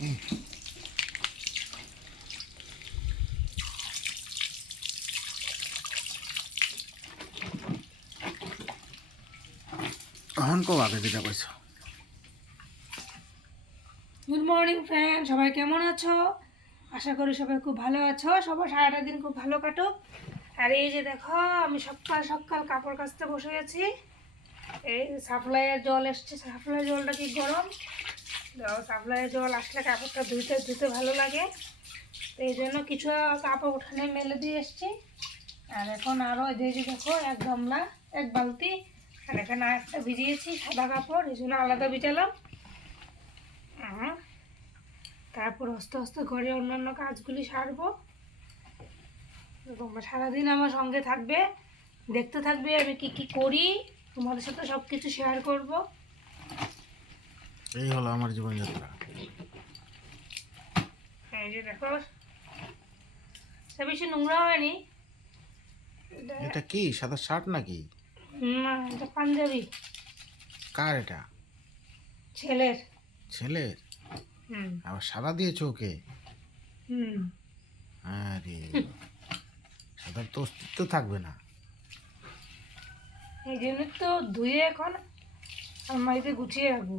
এখন কো আগে যেটা কইছো। গুড মর্নিং ফ্রেন্ড, সবাই কেমন আছো? আশা করি সবাই খুব ভালো আছো। সবার সারাটা দিন খুব ভালো কাটুক। আর এই যে দেখো, আমি সকাল সকাল কাপড় কাচতে বসে গেছি। এই সাপ্লাইয়ের জল এসছে, সাপ্লাইয়ের জলটা কি গরম। সাপ্লাইয়ের জল আসলে কাপড়টা ধুতে ভালো লাগে। তো এই জন্য কিছু কাপড় উঠানে মেলে দিয়ে এসছি। আর এখন আরও এই যে দেখো, এক গামলা, এক বালতি। আর এখানে একটা ভিজিয়েছি সাদা কাপড়, এই জন্য আলাদা ভিজালাম। তারপর আস্তে আস্তে ঘরে অন্যান্য কাজগুলি সারবো। তোমরা সারাদিন আমার সঙ্গে থাকবে, দেখতে থাকবে আমি কি কি করি, তোমাদের সাথে সব কিছু শেয়ার করব। এই হলো আমার জীবনযাত্রা। এই যে দেখো, সে বেশি নোংরা হয়নি। এটা কি সাদা শার্ট নাকি? না, এটা পাঞ্জাবি। কার এটা? ছেলের। ছেলের? হুম আবার সাদা দিয়েছো ওকে? হুম আরে সাদার তো অস্তিত্ব থাকবে না। এই জন্য তো ধুয়ে এখন আলমারিতে গুছিয়ে রাখবো।